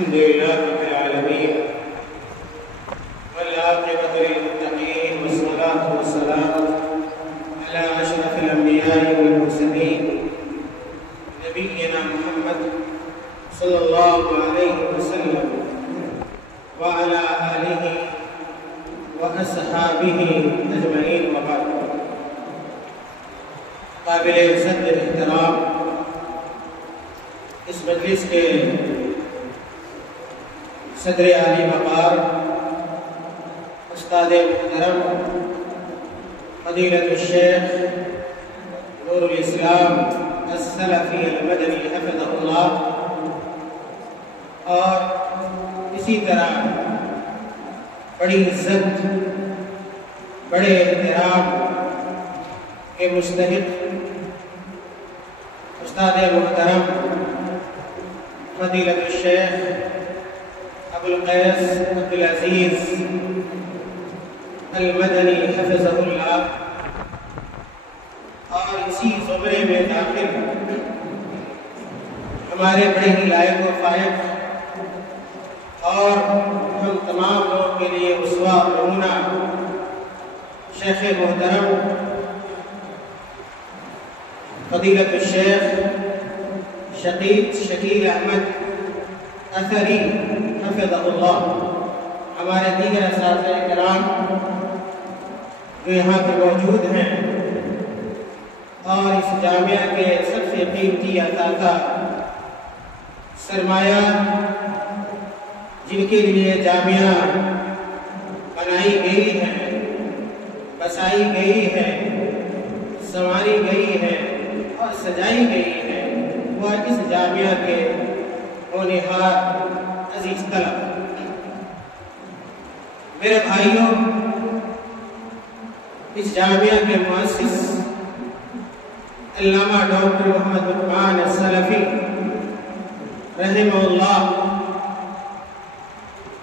الحمد لله رب العالمين والعاقبة للمتقين والصلاة والسلام على أشرف الأنبياء والمرسلين نبينا محمد صلى الله عليه وسلم وعلى آله وأصحابه أجمعين وبعد. قابل صد احترام اس مجلس کے صدر عالی وقار استاد محترم فضیلت الشیخ نور الاسلام السلفی المدنی حفظہ اللہ، اور اسی طرح بڑی عزت بڑے احترام کے مستحق استاد محترم فضیلت الشیخ ابو القیس عبدالعزیز المدنی حفظہ اللہ، اور اسی زمرے میں داخل ہمارے بڑے ہی لائق و فائق اور ہم تمام لوگوں کے لیے اسوہ نمونہ شیخ محترم فضیلت الشیخ شکیل احمد اثری حفظہ اللہ، ہمارے دیگر اساتذہ کرام جو یہاں پہ موجود ہیں، اور اس جامعہ کے سب سے قیمتی اساتذہ سرمایہ جن کے لیے جامعہ بنائی گئی ہے، بسائی گئی ہے، سنواری گئی ہے اور سجائی گئی ہے، وہ اس جامعہ کے ہونہار عزیز طلب. میرے بھائیوں، اس جامعہ کے مؤسس علامہ ڈاکٹر محمد عثمان السلفی رحمہ اللہ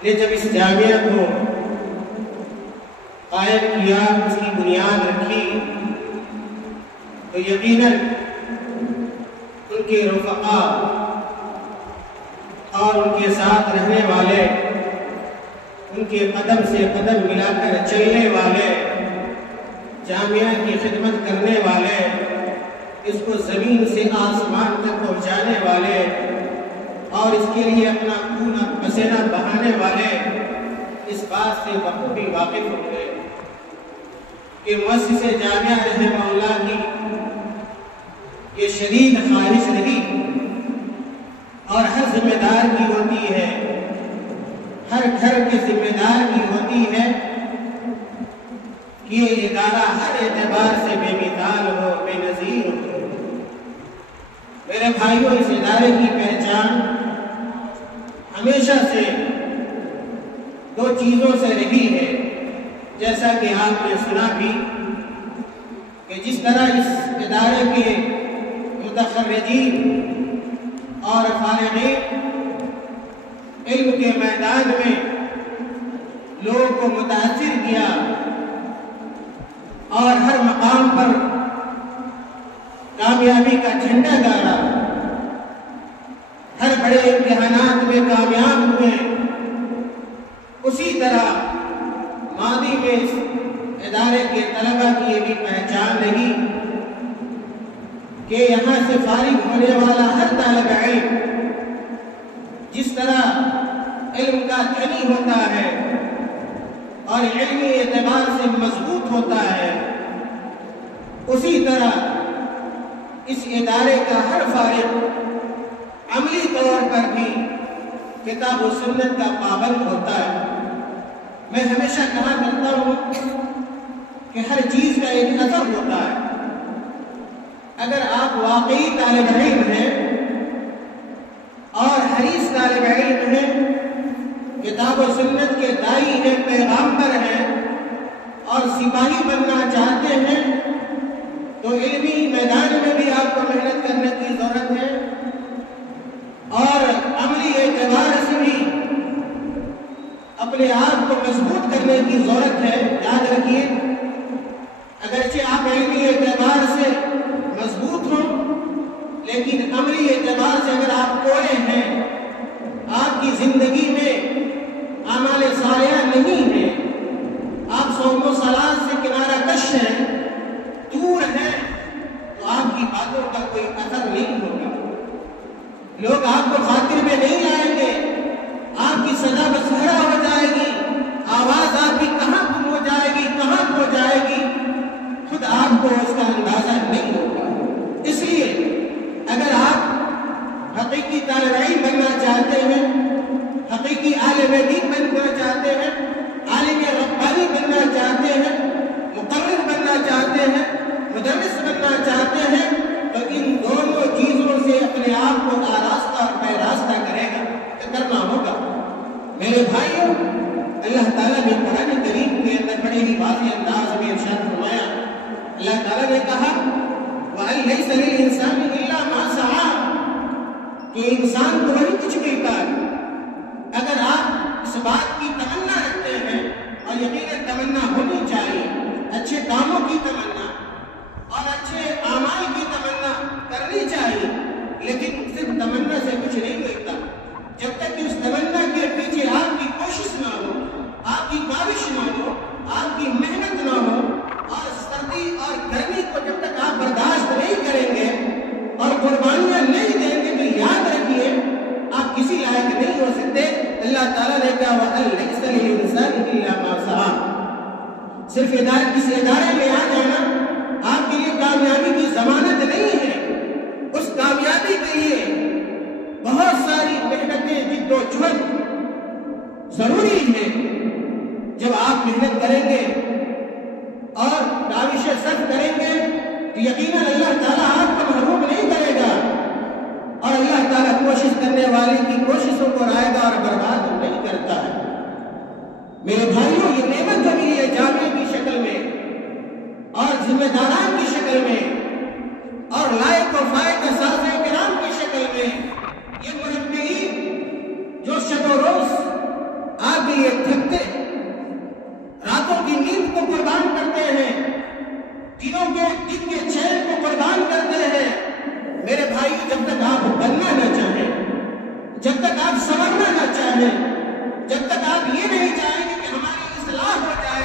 نے جب اس جامعہ کو قائم کیا، اس کی بنیاد رکھی، تو یقیناً ان کے رفقا اور ان کے ساتھ رہنے والے، ان کے قدم سے قدم ملا کر چلنے والے، جامعہ کی خدمت کرنے والے، اس کو زمین سے آسمان تک پہنچانے والے، اور اس کے لیے اپنا خون پسینہ بہانے والے اس بات سے بخوبی واقف ہو گئے کہ مؤسس جامعہ رحمہ اللہ کی یہ شدید خواہش رہی، اور ہر ذمہ دار کی ہوتی ہے، ہر گھر کے ذمہ دار کی ہوتی ہے کہ یہ ادارہ ہر اعتبار سے بے مثال ہو، بے نظیر ہو. میرے بھائیوں، اس ادارے کی پہچان ہمیشہ سے دو چیزوں سے رہی ہے، جیسا کہ آپ نے سنا بھی کہ جس طرح اس ادارے کے متخرجین اور فارغین علم کے میدان میں لوگوں کو متاثر کیا اور ہر مقام پر کامیابی کا جھنڈا گاڑا، ہر بڑے امتحانات میں کامیاب ہوئے، اسی طرح ماضی میں اس ادارے کے طلبہ کی یہ بھی پہچان رہی کہ یہاں سے فارغ ہونے والا ہر طالب علم جس طرح علم کا دھنی ہوتا ہے اور علمی اعتبار سے مضبوط ہوتا ہے، اسی طرح اس ادارے کا ہر فارغ عملی طور پر بھی کتاب و سنت کا پابند ہوتا ہے. میں ہمیشہ کہا کرتا ہوں کہ ہر چیز کا ایک اثر ہوتا ہے. اگر آپ واقعی طالب علم ہیں اور حریص طالب علم ہیں، کتاب و سنت کے داعی ہیں، پیغامبر ہیں، اور سپاہی بننا چاہتے ہیں، تو علمی میدان میں بھی آپ کو محنت کرنے کی ضرورت ہے، اور عملی اعتبار سے بھی اپنے آپ کو مضبوط کرنے کی ضرورت ہے. یاد رکھیے، اگرچہ آپ علمی اعتبار سے مضبوط ہوں، لیکن عملی اعتبار سے اگر آپ کوڑے ہیں، آپ کی کی زندگی میں اعمال صالحہ نہیں ہے، آپ صوم و صلات سے کنارہ کش ہیں، دور ہیں، تو آپ کی باتوں کا کوئی اثر نہیں ہوگا، لوگ آپ کو خاطر میں نہیں لائیں گے، آپ کی سزا بسہرا ہو جائے گی، آواز آپ کی کہاں گم ہو جائے گی، کہاں کھو جائے گی، خود آپ کو اس کا اندازہ نہیں ہوگا۔ اس لیے اگر آپ حقیقی طالب علم بننا چاہتے ہیں، حقیقی عالم دین بننا چاہتے ہیں، عالم ربانی بننا چاہتے ہیں، مقرر بننا چاہتے ہیں، مدرس بننا چاہتے ہیں، تو ان دونوں چیزوں سے اپنے آپ کو آراستہ اور پیراستہ کرنا ہوگا۔ میرے بھائیوں، اللہ تعالیٰ نے قرآن کریم کے اندر بڑے ہی واضح انداز میں ارشاد فرمایا، اللہ تعالیٰ نے کہا وَأَن لَيْسَ لِلْإِنسَانِ إِلَّا مَا سَعَىٰ، کہ انسان کو وہی کچھ ملتا ہے۔ اگر آپ اس بات کی تمنا رکھتے ہیں، اور یقیناً تمنا ہونی چاہیے، اچھے کاموں کی تمنا اور اچھے اعمال کی تمنا کرنی چاہیے، لیکن صرف تمنا سے کچھ نہیں ملتا جب تک کہ اس تمنا کے پیچھے آپ کی کوشش نہ ہو، آپ کی کاوش نہ ہو، آپ کی محنت نہ ہو، اور سردی اور گرمی کو جب تک آپ برداشت نہیں کریں گے اور قربانیاں نہیں دیں گے، تو یاد رکھیے آپ کسی لائق نہیں ہو سکتے۔ اللہ تعالیٰ نے کہا وَأَن لَيْسَ لِلْإِنسَانِ إِلَّا مَا سَعَىٰ، صرف کسی ادارے میں آ جانا آپ کے لیے کامیابی کی ضمانت نہیں ہے، اس کامیابی کے لیے بہت ساری محنتیں، جد و جہد ضروری ہے۔ جب آپ محنت کریں گے اور کاوش صرف کریں گے تو یقیناً اللہ تعالیٰ آپ کو محروم نہیں کرے گا، اور اللہ تعالیٰ کوشش کرنے والے کی کوششوں کو رائے گا اور برباد نہیں کرتا ہے۔ میرے بھائیوں، یہ نعمت جو ملی ہے جامعے کی شکل میں اور ذمہ داران کی شکل میں اور لائق و فائق اساتذہ کرام کی شکل میں، یہ مربیین جو شب و روز آپ کے لیے تھکتے، راتوں کی نیند کو قربان کرتے ہیں، دن کے چین کو قربان کرتے ہیں، میرے بھائی جب تک آپ بننا نہ چاہیں، جب تک آپ سنورنا نہ چاہیں، جب تک آپ یہ نہیں چاہیں گے کہ ہماری اصلاح ہو جائے،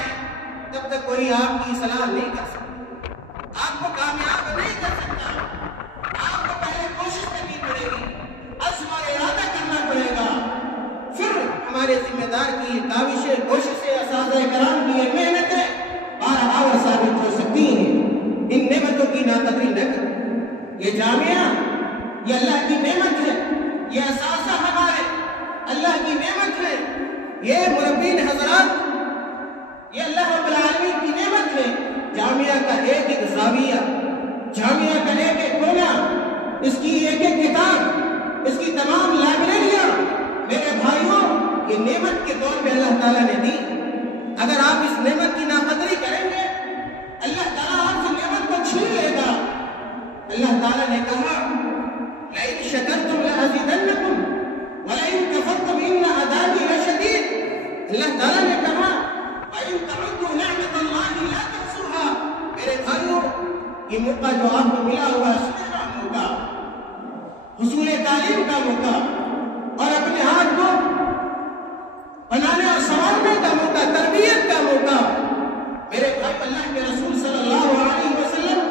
تب تک کوئی آپ کی اصلاح نہیں کر سکتا، آپ کو کامیاب نہیں کر سکتا۔ آپ کو پہلے کوشش کرنی پڑے گی، عزم اور ارادہ کرنا پڑے گا، پھر ہمارے ذمہ دار کی کاوشیں، کوششیں، اساتذہ کرام کی یہ محنتیں بارآور ثابت ہو سکتی ہیں۔ ان نعمتوں کی ناقدری نہ کریں۔ یہ جامعہ یہ اللہ کی نعمت ہے، یہ اساتذہ ہمارے اللہ کی نعمت ہے، یہ مربین حضرات یہ اللہ رب العالمین کی نعمت ہے۔ جامعہ کا ایک ایک زاویہ، جامعہ کا ایک ایک کونا، اس کی ایک ایک کتاب، اس کی تمام لائبریریاں، میرے بھائیوں یہ نعمت کے طور پہ اللہ تعالیٰ نے دی۔ اگر آپ اس نعمت کی ناقدری کریں گے، اللہ تعالیٰ آپ سے نعمت کو چھین لے گا۔ اللہ تعالیٰ نے کہا لَئِن شَكَرْتُمْ لَأَزِيدَنَّكُمْ وَلَئِن كَفَرْتُمْ إِنَّ عَذَابِي لَشَدِيدٌ۔ اللہ تعالیٰ نے کہا وَإِن تَعُدُّوا نِعْمَتَ اللَّهِ لَا تُحْصُوهَا۔ میرے بھائیوں، یہ موقع جو آپ کو ملا ہوا ہے، سنہرا موقع، حصول تعلیم کا موقع اور اپنے ہاتھ کو بنانے اور سنوارنے کا موقع، تربیت کا موقع، میرے بھائی اللہ کے رسول صلی اللہ علیہ وسلم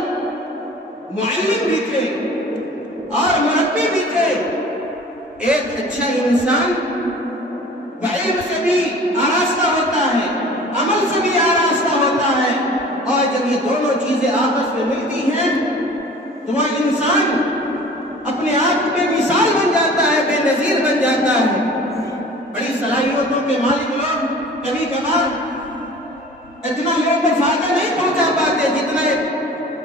معلم بھی تھے اور مربی بھی تھے۔ ایک اچھا انسان علم سے بھی آراستہ ہوتا ہے، عمل سے بھی آراستہ ہوتا ہے، اور جب یہ دونوں چیزیں آپس میں ملتی ہیں تو وہ انسان اپنے آپ میں مثال بن جاتا ہے، بے نظیر بن جاتا ہے۔ بڑی صلاحیتوں کے مالک لوگ کبھی کبھار اتنا لوگوں کو فائدہ نہیں پہنچا پاتے جتنا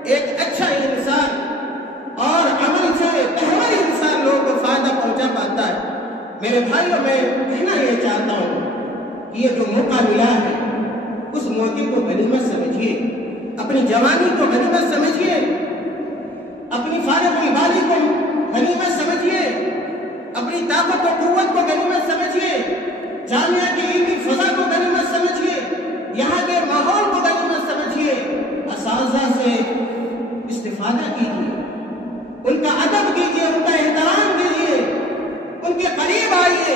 ایک اچھا انسان اور عمل سے بہتر انسان لوگوں کو فائدہ پہنچا پاتا ہے۔ میرے بھائیوں، میں کہنا یہ چاہتا ہوں کہ یہ جو موقع ملا ہے اس موقع کو غنیمت سمجھیے، اپنی جوانی کو غنیمت سمجھیے، اپنی فارغ البالی کو غنیمت سمجھیے، اپنی طاقت و قوت کو غنیمت سمجھیے، جامعہ کی علمی فضا کو غنیمت سمجھیے، یہاں کے ماحول کو غنیمت سمجھیے، اساتذہ سے استفادہ کیجیے، ان کا ادب کیجیے، ان کا احترام کیجیے، ان کے قریب آئیے،